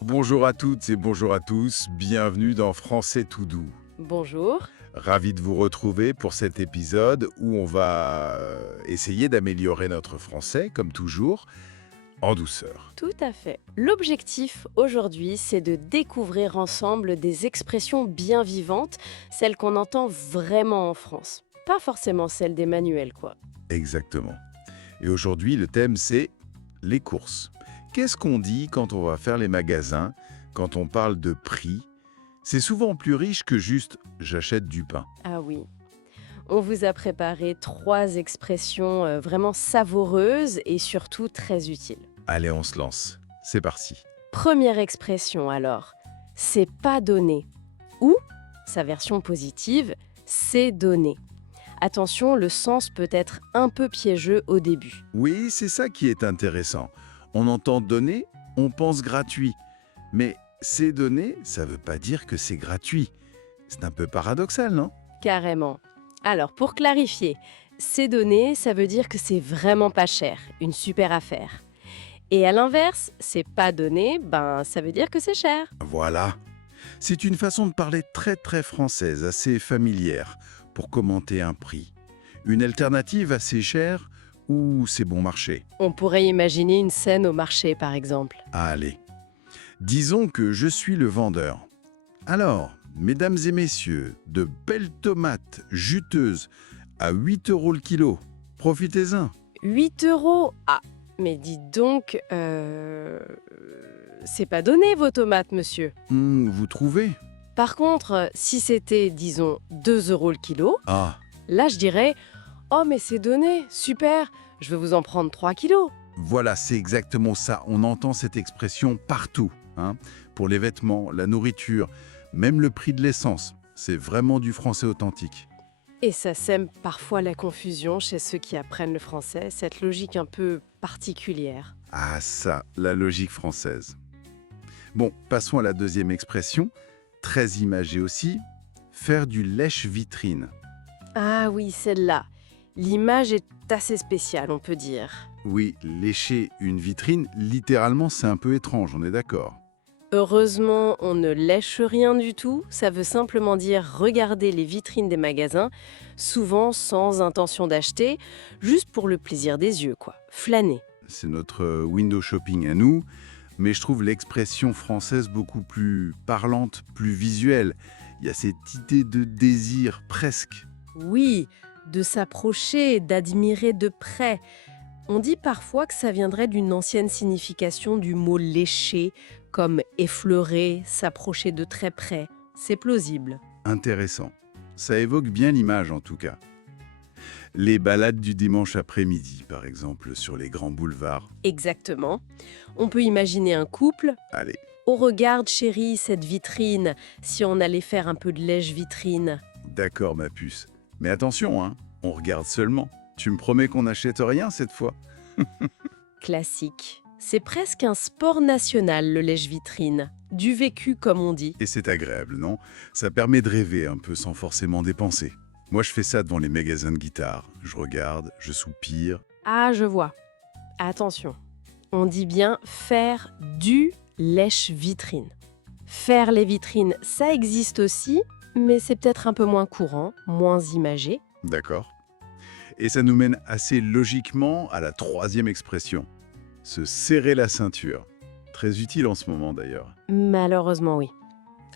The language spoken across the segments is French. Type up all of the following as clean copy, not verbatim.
Bonjour à toutes et bonjour à tous, bienvenue dans Français tout doux. Bonjour. Ravi de vous retrouver pour cet épisode où on va essayer d'améliorer notre français, comme toujours, en douceur. Tout à fait. L'objectif aujourd'hui, c'est de découvrir ensemble des expressions bien vivantes, celles qu'on entend vraiment en France. Pas forcément celles des manuels, quoi. Exactement. Et aujourd'hui, le thème, c'est les courses. Qu'est-ce qu'on dit quand on va faire les magasins, quand on parle de prix? C'est souvent plus riche que juste « j'achète du pain ». Ah oui. On vous a préparé 3 expressions vraiment savoureuses et surtout très utiles. Allez, on se lance. C'est parti. Première expression alors, c'est pas donné. Ou, sa version positive, c'est donné. Attention, le sens peut être un peu piégeux au début. Oui, c'est ça qui est intéressant. On entend donner, on pense gratuit. Mais c'est donné, ça ne veut pas dire que c'est gratuit. C'est un peu paradoxal, non? Carrément. Alors, pour clarifier, c'est donné, ça veut dire que c'est vraiment pas cher, une super affaire. Et à l'inverse, c'est pas donné, ça veut dire que c'est cher. Voilà. C'est une façon de parler très française, assez familière, pour commenter un prix. Une alternative assez chère ou c'est bon marché? On pourrait imaginer une scène au marché, par exemple. Allez. Disons que je suis le vendeur. Alors, mesdames et messieurs, de belles tomates juteuses à 8 € le kilo. Profitez-en. 8 €? Ah, mais dites donc, c'est pas donné vos tomates, monsieur. Vous trouvez? Par contre, si c'était, disons, 2 € le kilo, Ah, là je dirais « Oh mais c'est donné, super, je vais vous en prendre 3 kilos ». voilà, c'est exactement ça. On entend cette expression partout, hein, pour les vêtements, la nourriture, même le prix de l'essence. C'est vraiment du français authentique. Et ça sème parfois la confusion chez ceux qui apprennent le français, cette logique un peu particulière. Ah ça, la logique française. Bon, passons à la deuxième expression, très imagée aussi, faire du lèche-vitrine. Ah oui, celle-là. L'image est assez spéciale, on peut dire. Oui, lécher une vitrine, littéralement, c'est un peu étrange, on est d'accord. Heureusement, on ne lèche rien du tout. Ça veut simplement dire regarder les vitrines des magasins, souvent sans intention d'acheter, juste pour le plaisir des yeux, quoi. Flâner. C'est notre window shopping à nous, mais je trouve l'expression française beaucoup plus parlante, plus visuelle. Il y a cette idée de désir presque. Oui, de s'approcher, d'admirer de près. On dit parfois que ça viendrait d'une ancienne signification du mot lécher, comme effleurer, s'approcher de très près. C'est plausible. Intéressant. Ça évoque bien l'image en tout cas. Les balades du dimanche après-midi, par exemple, sur les grands boulevards. Exactement. On peut imaginer un couple. Allez, Oh, regarde, chérie, cette vitrine, si on allait faire un peu de lèche-vitrine. d'accord ma puce. Mais attention, hein, on regarde seulement. Tu me promets qu'on n'achète rien cette fois? Classique. C'est presque un sport national, le lèche-vitrine. Du vécu, comme on dit. Et c'est agréable, non? Ça permet de rêver un peu sans forcément dépenser. Moi, je fais ça devant les magasins de guitare. Je regarde, je soupire. Ah, je vois. Attention. On dit bien faire du lèche-vitrine. Faire les vitrines, ça existe aussi, mais c'est peut-être un peu moins courant, moins imagé. D'accord. Et ça nous mène assez logiquement à la troisième expression. Se serrer la ceinture. Très utile en ce moment d'ailleurs. Malheureusement, oui.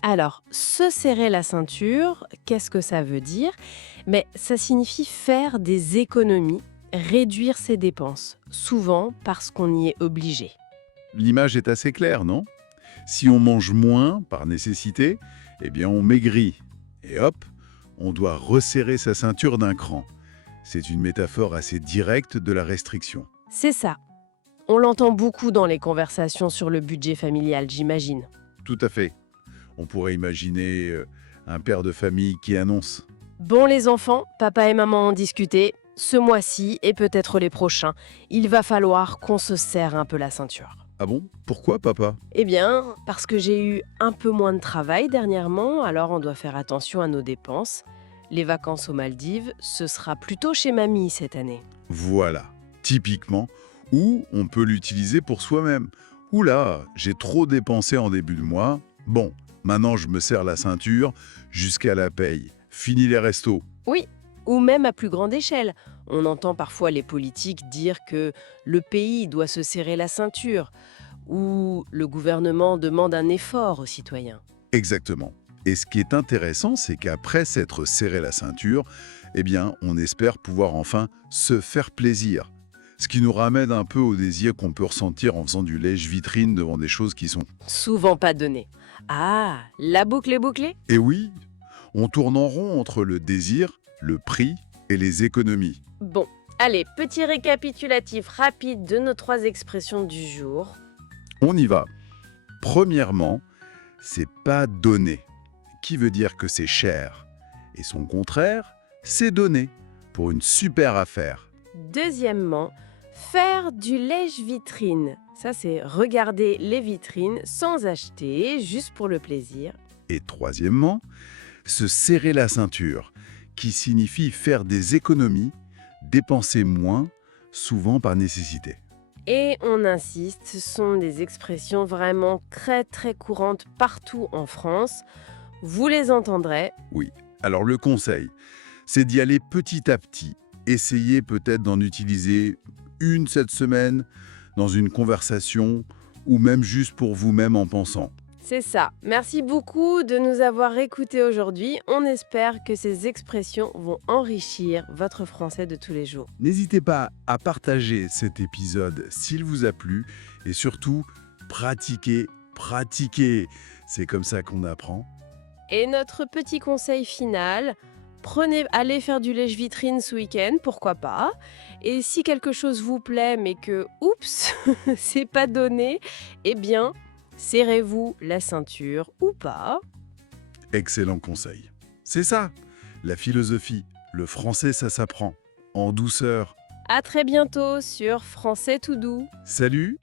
Alors, se serrer la ceinture, qu'est-ce que ça veut dire? Mais ça signifie faire des économies, réduire ses dépenses, souvent parce qu'on y est obligé. L'image est assez claire, non? Si on mange moins, par nécessité, eh bien on maigrit. Et hop, on doit resserrer sa ceinture d'un cran. C'est une métaphore assez directe de la restriction. C'est ça. On l'entend beaucoup dans les conversations sur le budget familial, j'imagine. Tout à fait. On pourrait imaginer un père de famille qui annonce Bon les enfants, papa et maman ont discuté. Ce mois-ci et peut-être les prochains, il va falloir qu'on se serre un peu la ceinture. « Ah bon? Pourquoi, papa ?» Eh bien, parce que j'ai eu un peu moins de travail dernièrement, alors on doit faire attention à nos dépenses. Les vacances aux Maldives, ce sera plutôt chez mamie cette année. Voilà, typiquement, où on peut l'utiliser pour soi-même. Oula, j'ai trop dépensé en début de mois. Bon, maintenant je me serre la ceinture jusqu'à la paye. Fini les restos. Oui, ou même à plus grande échelle. On entend parfois les politiques dire que le pays doit se serrer la ceinture, ou le gouvernement demande un effort aux citoyens. Exactement. Et ce qui est intéressant, c'est qu'après s'être serré la ceinture, eh bien, on espère pouvoir enfin se faire plaisir. Ce qui nous ramène un peu au désir qu'on peut ressentir en faisant du lèche-vitrine devant des choses qui sont... Souvent pas donné. Ah, la boucle est bouclée? Et oui, on tourne en rond entre le désir, le prix et les économies. Bon, allez, petit récapitulatif rapide de nos 3 expressions du jour. On y va. Premièrement, c'est pas donné, qui veut dire que c'est cher. Et son contraire, c'est donné, pour une super affaire. Deuxièmement, faire du lèche-vitrine. Ça, c'est regarder les vitrines sans acheter, juste pour le plaisir. Et troisièmement, se serrer la ceinture, qui signifie faire des économies, dépenser moins, souvent par nécessité. Et on insiste, ce sont des expressions vraiment très très courantes partout en France. Vous les entendrez. Oui, alors le conseil, c'est d'y aller petit à petit. Essayez peut-être d'en utiliser une cette semaine, dans une conversation, ou même juste pour vous-même en pensant. C'est ça. Merci beaucoup de nous avoir écoutés aujourd'hui. On espère que ces expressions vont enrichir votre français de tous les jours. N'hésitez pas à partager cet épisode s'il vous a plu et surtout, pratiquez, pratiquez. C'est comme ça qu'on apprend. Et notre petit conseil final, allez faire du lèche-vitrine ce week-end, pourquoi pas. Et si quelque chose vous plaît mais que, oups, c'est pas donné, eh bien, serrez-vous la ceinture ou pas. Excellent conseil. C'est ça, la philosophie. Le français, ça s'apprend. En douceur. À très bientôt sur Français tout doux. Salut!